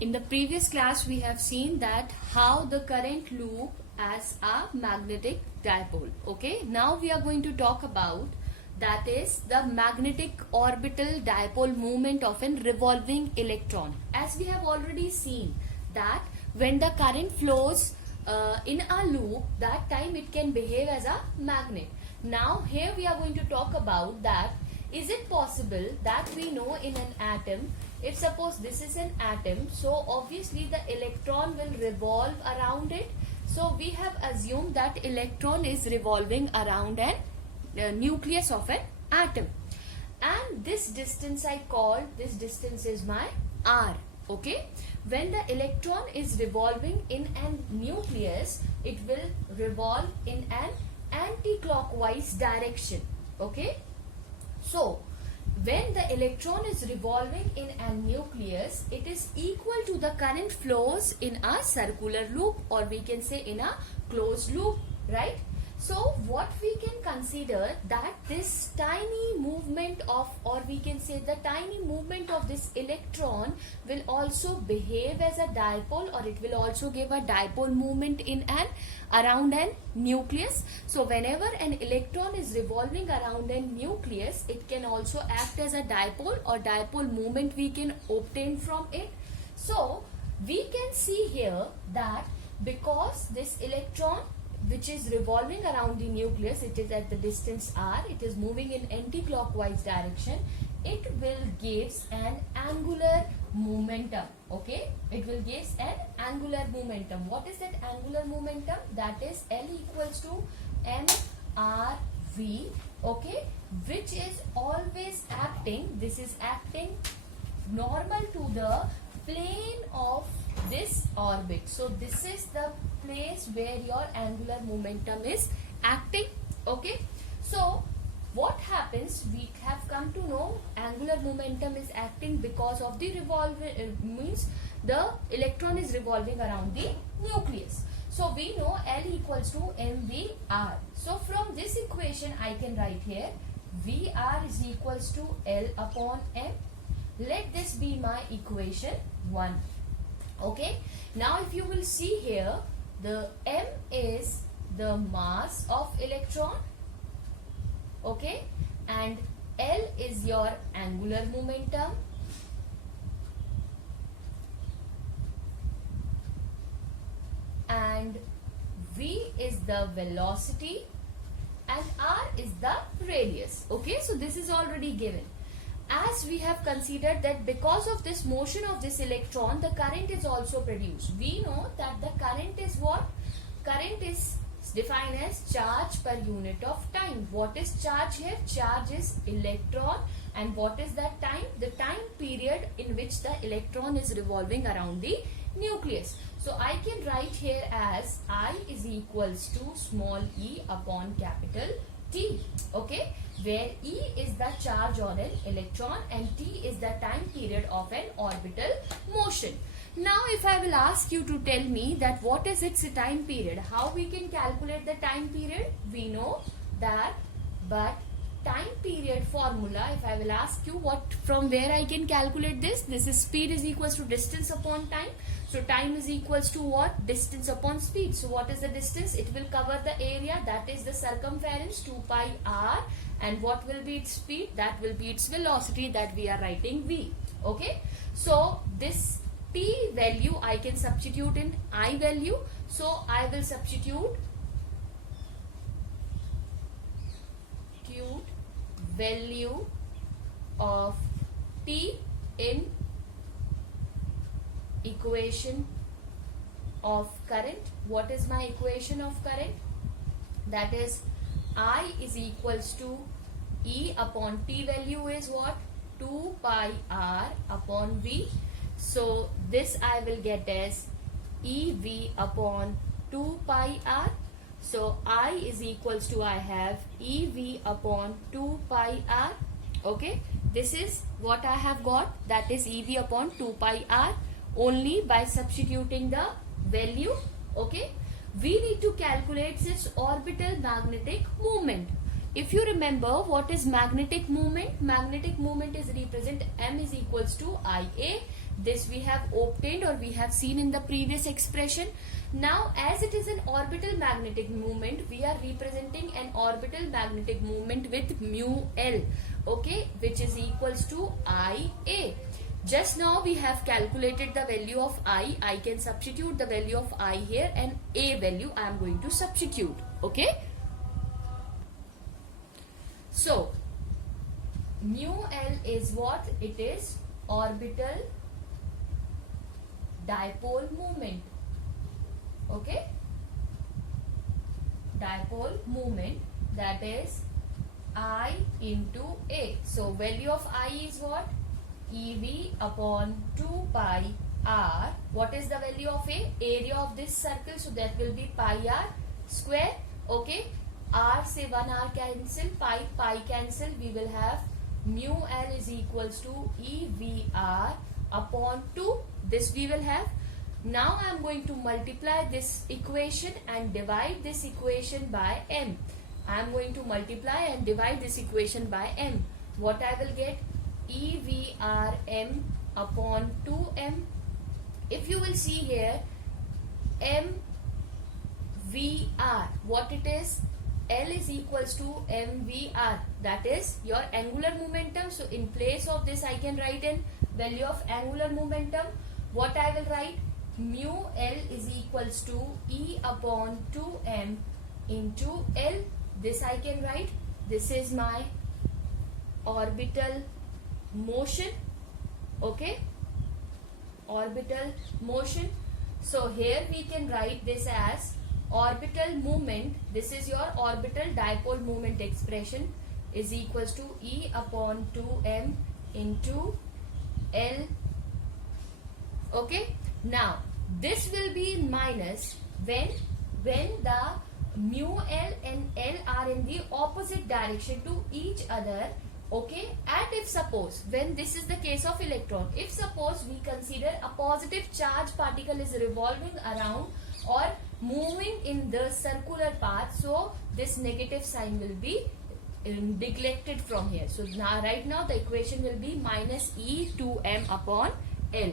In the previous class, we have seen that how the current loop as a magnetic dipole. Okay, now we are going to talk about that is the magnetic orbital dipole moment of a revolving electron. As we have already seen that when the current flows in a loop, that time it can behave as a magnet. Now here we are going to talk about that is it possible that we know in an atom, if suppose this is an atom, so obviously the electron will revolve around it. So we have assumed that electron is revolving around a nucleus of an atom. And this distance I called, this distance is my r. Okay. When the electron is revolving in a nucleus, it will revolve in an anti-clockwise direction. Okay. So, when the electron is revolving in a nucleus, it is equal to the current flows in a circular loop, or we can say in a closed loop, right? So, what we can consider that this tiny movement of, or we can say the tiny movement of this electron will also behave as a dipole, or it will also give a dipole movement in around an nucleus. So whenever an electron is revolving around a nucleus, it can also act as a dipole, or dipole movement we can obtain from it. So we can see here that because this electron which is revolving around the nucleus, it is at the distance r, it is moving in anti-clockwise direction, it will gives an angular momentum. Okay, it will give an angular momentum. What is that angular momentum? That is L equals to mRV. Okay, which is always acting, this is acting normal to the plane of this orbit. So this is the place where your angular momentum is acting. Okay, so what happens, we have come to know angular momentum is acting because of the revolving, means the electron is revolving around the nucleus. So we know L equals to mvr. So from this equation I can write here Vr is equals to L upon m. Let this be my equation 1. Okay, now if you will see here, the m is the mass of electron. Okay, and L is your angular momentum, and V is the velocity, and R is the radius. Okay, so this is already given. As we have considered that because of this motion of this electron, the current is also produced. We know that the current is what? Current is defined as charge per unit of time. What is charge here? Charge is electron. And what is that time? The time period in which the electron is revolving around the nucleus. So I can write here as I is equals to small e upon capital T. Okay, where E is the charge on an electron and T is the time period of an orbital motion. Now if I will ask you to tell me that what is its time period, how we can calculate the time period? We know that, but time period formula, if I will ask you what, from where I can calculate this, this is speed is equals to distance upon time. So time is equals to what? Distance upon speed. So what is the distance? It will cover the area, that is the circumference 2 pi r, and what will be its speed? That will be its velocity, that we are writing v. Okay, so this p value I can substitute in I value. So I will substitute value of t in equation of current. What is my equation of current? That is I is equals to E upon t value is what? 2 pi r upon v. So this I will get as EV upon 2 pi r. So I is equals to, I have EV upon 2 pi r. Okay, this is what I have got, that is EV upon 2 pi r, only by substituting the value. Okay, we need to calculate its orbital magnetic moment. If you remember what is magnetic moment, magnetic moment is represent m is equals to Ia, This we have obtained or we have seen in the previous expression. Now as it is an orbital magnetic moment, we are representing an orbital magnetic moment with mu L, okay, which is equals to IA. Just now we have calculated the value of I. I can substitute the value of I here, and A value I am going to substitute, okay. So mu L is what? It is orbital dipole moment, okay, dipole moment, that is I into A. So value of I is what? EV upon 2 pi r. What is the value of A? Area of this circle, so that will be pi r square, okay. R से 1 r cancel, pi cancel, we will have mu L is equals to EVR upon 2. This we will have. Now I am going to multiply this equation and divide this equation by m. I am going to multiply and divide this equation by m. What I will get? EVRM upon 2m. If you will see here, MVR, what it is? L is equals to MVR, that is your angular momentum. So in place of this I can write in value of angular momentum. What I will write? Mu L is equals to E upon 2m into L. This I can write. This is my orbital motion, okay, orbital motion. So here we can write this as orbital moment. This is your orbital dipole moment expression, is equals to E upon 2m into L, okay. Now this will be minus when the mu L and L are in the opposite direction to each other, okay. And if suppose, when this is the case of electron, if suppose we consider a positive charge particle is revolving around or moving in the circular path, so this negative sign will be neglected from here. So now right now the equation will be minus E2m upon L.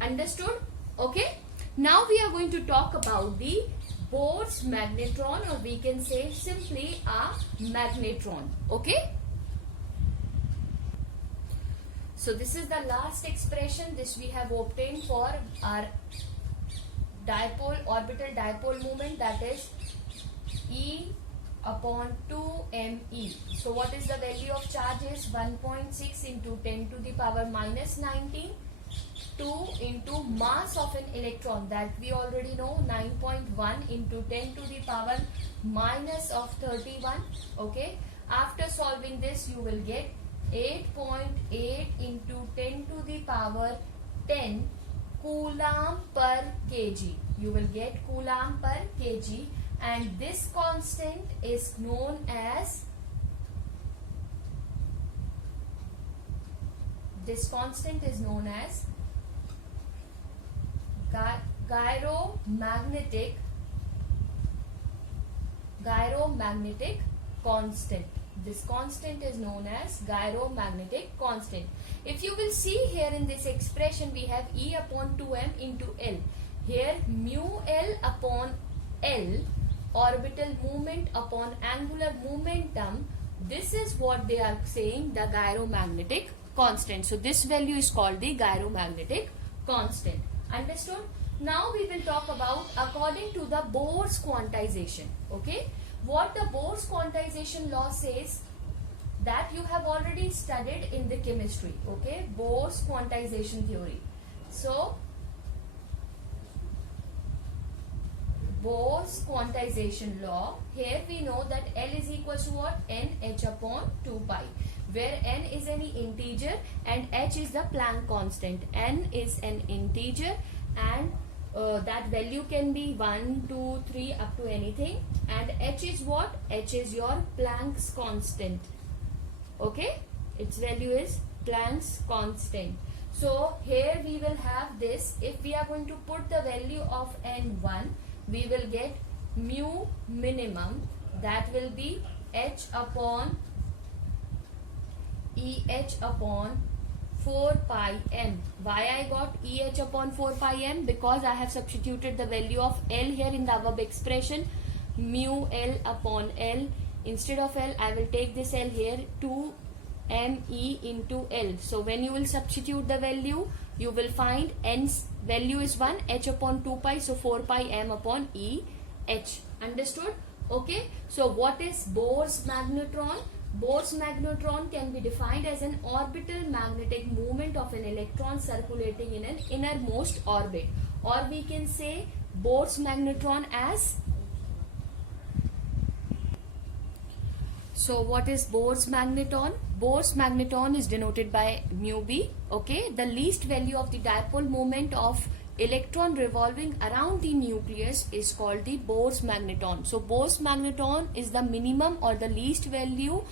Understood? Okay. Now we are going to talk about the Bohr's magnetron, or we can say simply a magnetron, okay. So this is the last expression. This we have obtained for our dipole, orbital dipole moment, that is E upon 2me. So what is the value of charge is 1.6 into 10 to the power minus 19, 2 into mass of an electron, that we already know, 9.1 into 10 to the power minus of 31, okay. After solving this you will get 8.8 into 10 to the power 10 Coulomb per kg. You will get Coulomb per kg, and this constant is known as gyromagnetic constant. This constant is known as gyromagnetic constant. If you will see here in this expression, we have E upon 2m into L. Here mu L upon L, orbital moment upon angular momentum. This is what they are saying, the gyromagnetic constant. So this value is called the gyromagnetic constant. Understood? Now we will talk about according to the Bohr's quantization. Okay. What the Bohr's quantization law says, that you have already studied in the chemistry, okay, Bohr's quantization theory. So Bohr's quantization law, here we know that L is equal to what? NH upon 2 pi, where N is any integer and H is the Planck constant. N is an integer and that value can be 1, 2, 3 up to anything, and H is what? H is your Planck's constant, okay, its value is Planck's constant. So here we will have this. If we are going to put the value of N1, we will get mu minimum, that will be H upon EH upon 4 pi m. Why I got EH upon 4 pi m? Because I have substituted the value of L here in the above expression, mu L upon L. Instead of L, I will take this L here, 2 me into L. So when you will substitute the value, you will find n's value is 1, h upon 2 pi, so 4 pi m upon E h. Understood? Okay. So what is Bohr's magnetron? Bohr's magnetron can be defined as an orbital magnetic movement of an electron circulating in an innermost orbit, or we can say Bohr's magnetron as. So what is Bohr's magneton? Bohr's magneton is denoted by mu b. Okay, the least value of the dipole moment of electron revolving around the nucleus is called the Bohr's magneton. So Bohr's magneton is the minimum or the least value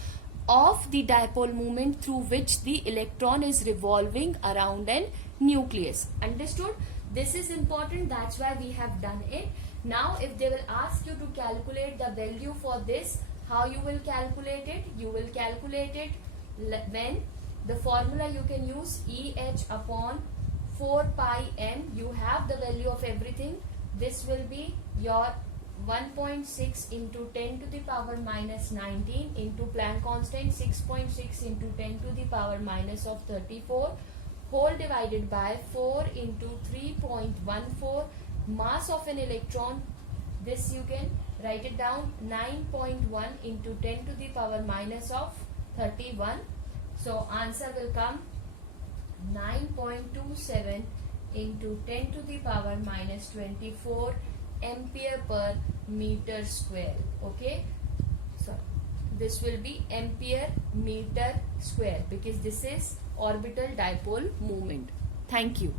of the dipole moment through which the electron is revolving around an nucleus. Understood? This is important, that's why we have done it. Now if they will ask you to calculate the value for this, how you will calculate it? You will calculate it when the formula you can use EH upon 4 pi m. You have the value of everything. This will be your 1.6 into 10 to the power minus 19 into Planck constant 6.6 into 10 to the power minus of 34 whole divided by 4 into 3.14 mass of an electron. This you can write it down, 9.1 into 10 to the power minus of 31. So answer will come 9.27 into 10 to the power minus 24 ampere per meter square. Okay, so this will be ampere meter square because this is orbital dipole moment. Thank you.